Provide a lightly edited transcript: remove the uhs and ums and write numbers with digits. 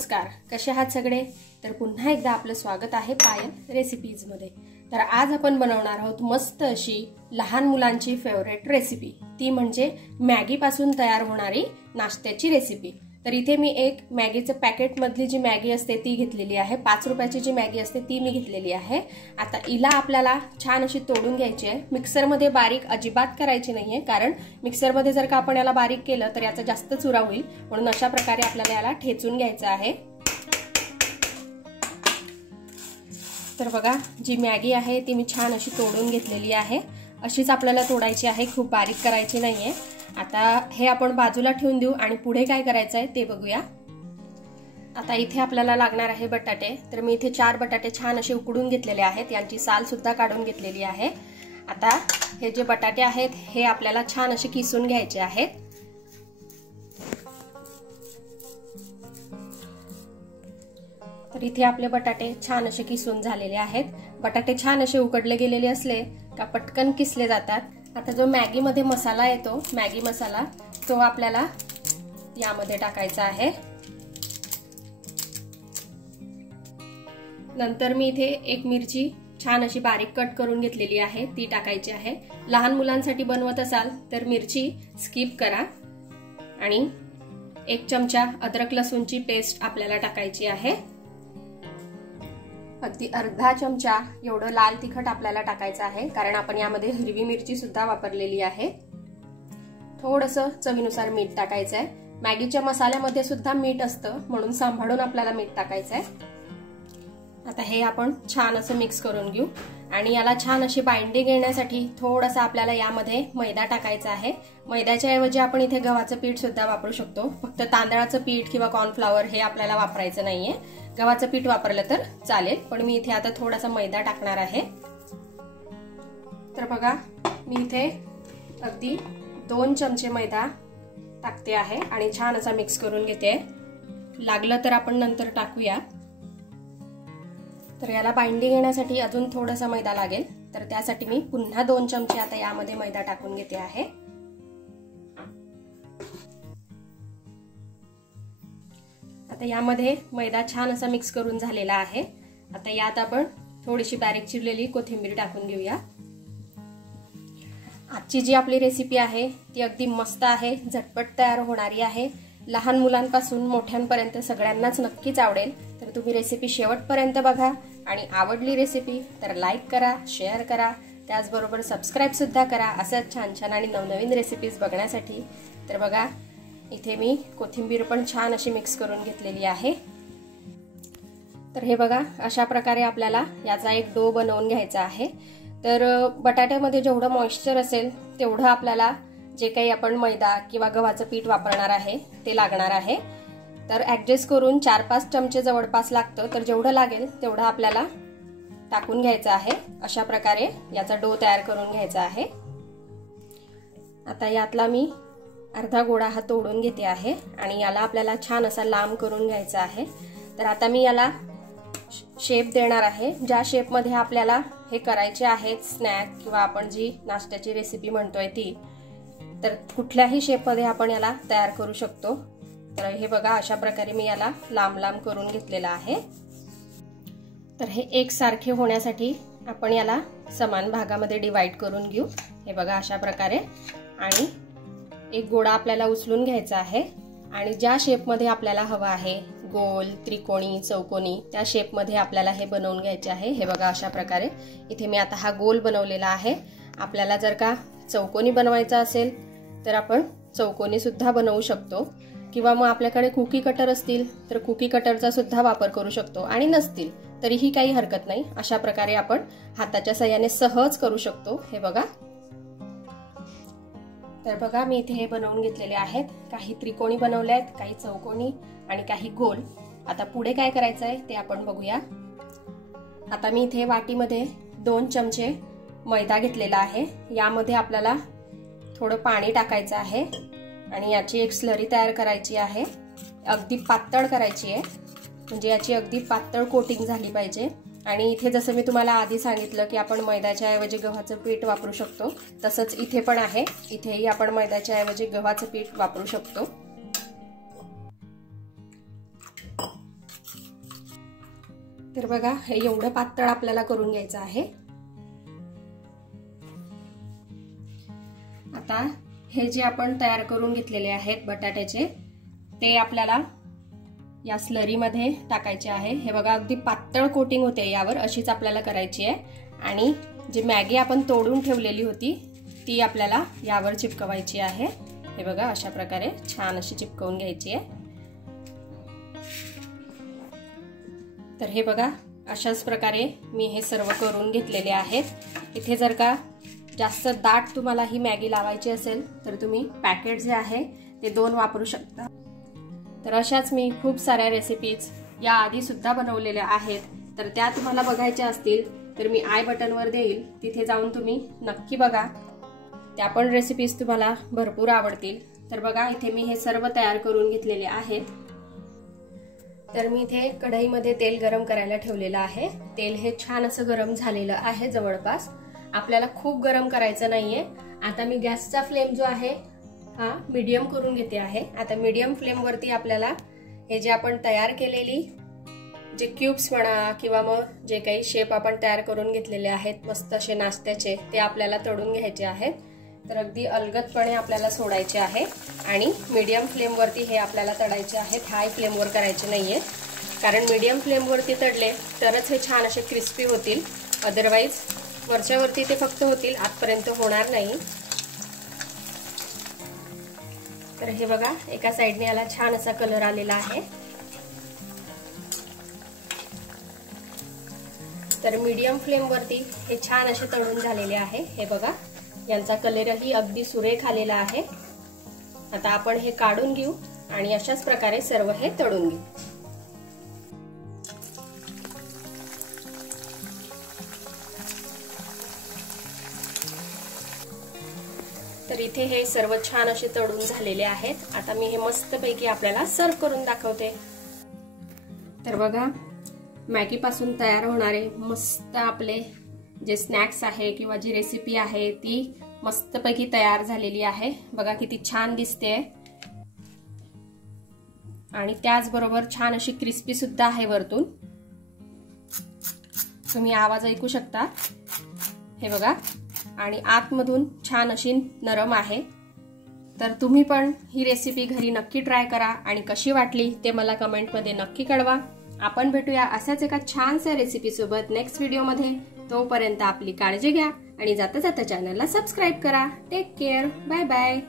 नमस्कार, कसे आहात सगळे? तर पुन्हा एकदा आपलं स्वागत आहे पायल रेसिपीज मध्ये। तर आज आपण बनवणार आहोत मस्त अशी लहान मुलांची फेवरेट रेसिपी, ती म्हणजे मॅगी पासून तयार होणारी नाश्त्याची रेसिपी। तर इथे मी एक मॅगीचं पॅकेट मधली जी मॅगी असते ती घेतलेली आहे। 5 रुपयाची जी मॅगी असते ती मी घेतलेली आहे। आता इला आपल्याला छान अशी तोडून घ्यायची आहे। मिक्सर मध्ये बारीक अजिबात करायची नाहीये, कारण मिक्सर मध्ये जर का आपण याला बारीक केलं तर याचा जास्त चुरा होईल, म्हणून अशा प्रकारे आपल्याला याला ठेचून घ्यायचं आहे। तर बघा, जी मॅगी आहे ती मी छान अशी तोडून घेतलेली आहे। अशीच आपल्याला तोडायची आहे, खूप बारीक करायची नाहीये। आता हे आपण बाजूला ठेवून देऊ आणि पुढे काय करायचं आहे ते बघूया। आता इथे आपल्याला लागणार आहे बटाटे। तर मी इथे 4 बटाटे छान असे उकडून घेतलेले आहेत, यांची साल सुद्धा काढून घेतलेली आहे। आता हे जे बटाटे आहेत हे आपल्याला छान असे किसून घ्यायचे आहेत। तर इथे आपले बटाटे छान असे किसून झालेले आहेत। बटाटे छान असे उकडले गेलेले असले का पटकन किसले जातात। आता जो मॅगी मध्ये मसाला येतो, मॅगी मसाला, तो आपल्याला यामध्ये टाकायचा आहे। नंतर मी इथे एक मिरची छान अशी बारीक कट करून घेतलेली आहे, ती टाकायची आहे। लहान मुलांसाठी बनवत असाल तर मिरची स्किप करा। आणि 1 चमचा अद्रक लसूणची पेस्ट आपल्याला टाकायची आहे। अगदी अर्धा चमचा एवढं लाल तिखट आपल्याला टाकायचं आहे, कारण आपण यामध्ये हिरवी मिरची सुद्धा वापरलेली आहे। थोडंसं चवीनुसार मीठ टाकायचं आहे। मॅगीच्या मसाल्यामध्ये सुद्धा मीठ असतं, म्हणून सांभाळून आपल्याला मीठ टाकायचं आहे। आता हे आपण छान असं मिक्स करून घेऊ आणि याला छान अशी बाइंडिंग येण्यासाठी थोडंसं आपल्याला यामध्ये मैदा टाकायचा आहे। मैद्याच्या ऐवजी आपण इथे गव्हाचं पीठ सुद्धा वापरू शकतो, फक्त तांदळाचं पीठ किंवा कॉर्नफ्लॉवर हे आपल्याला वापरायचं नाहीये। गव्हाचं पीठ वापरलं तर चालेल, पण मी इथे आता थोडासा मैदा टाकणार आहे। तर बघा, मी इथे अगदी 2 चमचे मैदा टाकते आहे आणि छान असा मिक्स करून घेते। लागलं तर आपण नंतर टाकूया। तर याला बाइंडिंग येण्यासाठी अजून थोडासा मैदा लागेल, तर त्यासाठी मी पुन्हा 2 चमचे आता यामध्ये मैदा टाकून घेते आहे। आता यामध्ये मैदा छान असा मिक्स करून झालेला आहे। आता यात आपण थोडीशी बारीक चिरलेली कोथिंबीर टाकून घेऊया। आजची जी आपली रेसिपी आहे ती अगदी मस्त आहे, झटपट तयार होणारी आहे। लहान मुलांपासून मोठ्यांपर्यंत सगळ्यांनाच नक्कीच आवडेल। तर तुम्ही रेसिपी शेवटपर्यंत बघा आणि आवडली रेसिपी तर लाईक करा, शेअर करा, त्याचबरोबर सबस्क्राईब सुद्धा करा असंच छान छान आणि नवनवीन रेसिपीज बघण्यासाठी। तर बघा, इथे मी कोथिंबीर पण छान अशी मिक्स करून घेतलेली आहे। तर हे बघा, अशा प्रकारे आपल्याला याचा एक डो बनवून घ्यायचा आहे। तर बटाट्यामध्ये जेवढं मॉइश्चर असेल तेवढं आपल्याला जे काही आपण मैदा किंवा गव्हाचं पीठ वापरणार आहे ते लागणार आहे। तर ऍडजस्ट करून 4-5 चमचे जवळपास लागतं, तर जेवढं लागेल तेवढं आपल्याला टाकून घ्यायचं आहे। अशा प्रकारे याचा डो तयार करून घ्यायचा आहे। आता यातला मी अर्धा गोळा हा तोडून घेते आहे आणि याला आपल्याला छान असा लांब करून घ्यायचा आहे। तर आता मी याला शेप देणार आहे, ज्या शेप मध्ये आपल्याला हे करायचे आहेत स्नॅक किंवा आपण जी नाश्त्याची रेसिपी म्हणतोय ती। तर कुठल्याही शेप मध्ये आपण याला तयार करू शकतो। तर हे बघा, अशा प्रकारे मी याला लांब लांब करून घेतलेला आहे। तर हे एकसारखे होण्यासाठी आपण याला समान भागामध्ये डिवाइड करून घेऊ। हे बघा, अशा प्रकारे। आणि एक गोळा आपल्याला उचलून घ्यायचा आहे आणि ज्या शेप मध्ये आपल्याला हवा आहे, गोल, त्रिकोणी, चौकोनी, त्या शेप मध्ये आपल्याला हे बनवून घ्यायचे आहे। हे बघा, अशा प्रकारे इथे मी आता हा गोल बनवलेला आहे। आपल्याला जर का चौकोनी बनवायचा असेल तर आपण चौकोनी सुद्धा बनवू शकतो, किंवा मग आपल्याकडे कुकी कटर असतील तर कुकी कटरचा सुद्धा वापर करू शकतो, आणि नसतील तरीही काही हरकत नाही। अशा प्रकारे आपण हाताच्या साहाय्याने सहज करू शकतो। हे बघा, तर बघा, मी इथे हे बनवून घेतलेले आहेत। काही त्रिकोणी बनवले आहेत, काही चौकोनी आणि काही गोल। आता पुढे काय करायचं आहे ते आपण बघूया। आता मी इथे वाटीमध्ये 2 चमचे मैदा घेतलेला आहे। यामध्ये आपल्याला थोडं पाणी टाकायचं आहे आणि याची एक स्लरी तयार करायची आहे। अगदी पातळ करायची आहे, म्हणजे याची अगदी पातळ कोटिंग झाली पाहिजे। आणि इथे जसं मी तुम्हाला आधी सांगितलं की आपण मैद्याच्या ऐवजी गव्हाचं पीठ वापरू शकतो, तसंच इथे पण आहे। इथेही आपण मैद्याच्या ऐवजी गव्हाचं पीठ वापरू शकतो। तर बघा हे एवढं पातळ आपल्याला करून घ्यायचं आहे। आता हे जे आपण तयार करून घेतलेले आहेत बटाट्याचे ते आपल्याला या स्लरीमध्ये टाकायचे आहे। हे बघा अगदी पातळ कोटिंग होते यावर, अशीच आपल्याला करायची आहे। आणि जी मॅगी आपण तोडून ठेवलेली होती ती आपल्याला यावर चिपकवायची आहे। हे बघा अशा प्रकारे छान अशी चिपकवून घ्यायची आहे। तर हे बघा अशाच प्रकारे मी हे सर्व करून घेतलेले आहेत। इथे जर का जास्त दाट तुम्हाला ही मॅगी लावायची असेल तर तुम्ही पॅकेट जे आहे ते 2 वापरू शकता। तर अशाच मी खूप साऱ्या रेसिपीज या आधी सुद्धा बनवलेल्या आहेत, तर त्या तुम्हाला बघायच्या असतील तर मी आय बटनवर देईल, तिथे जाऊन तुम्ही नक्की बघा। त्या पण रेसिपीज तुम्हाला भरपूर आवडतील। तर बघा इथे मी हे सर्व तयार करून घेतलेले आहेत। तर मी इथे कढईमध्ये तेल गरम करायला ठेवलेलं आहे। तेल हे छान असं गरम झालेलं आहे जवळपास, आपल्याला खूप गरम करायचं नाहीये। आता मी गॅसचा फ्लेम जो आहे हा मीडियम करून घेते आहे। आता मीडियम फ्लेम वरती आपल्याला हे जे आपण तयार केलेली जे क्यूब्स म्हणा किंवा मग जे काही शेप आपण तयार करून घेतलेले आहेत मस्त असे नाश्त्याचे, ते आपल्याला तळून घ्यायचे आहेत। तर अगदी अलगदपणे आपल्याला सोडायचे आहे आणि मीडियम फ्लेम वरती हे आपल्याला तळायचे आहेत। हाय फ्लेम वर करायचे नाहीये, कारण मीडियम फ्लेम वरती तळले तरच हे छान असे क्रिस्पी होतील, अदरवाइज वरच्या वरती ते फक्त होतील, आतपर्यंत होणार नाही। तर हे बघा एका साइडने याला छान असा कलर आलेला आहे। तर मीडियम फ्लेम वरती हे छान असे तळून झालेले आहे। हे बघा यांचा कलरही अगदी सुरेख आलेला आहे। आता आपण हे काढून घेऊ आणि अशाच प्रकारे सर्व हे तळून घेऊ। तर इथे हे सर्व छान असे तळून झालेले आहेत। आता मी हे मस्तपैकी आपल्याला सर्व करून दाखवते। तर बघा मॅगी पासून तयार होणारे मस्त आपले जे स्नॅक्स आहे किंवा जी रेसिपी आहे ती मस्तपैकी तयार झालेली आहे। बघा किती छान दिसते आणि त्याचबरोबर छान अशी क्रिस्पी सुद्धा आहे वरतून, तुम्ही आवाज ऐकू शकता। हे बघा आणि आतमधून छान अशी नरम आहे। तर तुम्ही पण ही रेसिपी घरी नक्की ट्राय करा आणि कशी वाटली ते मला कमेंटमध्ये नक्की कळवा। आपण भेटूया अशाच एका छानशा रेसिपी सोबत नेक्स्ट व्हिडिओमध्ये। तोपर्यंत आपली काळजी घ्या आणि जाता जाता चॅनलला सबस्क्राइब करा। Take care, bye bye.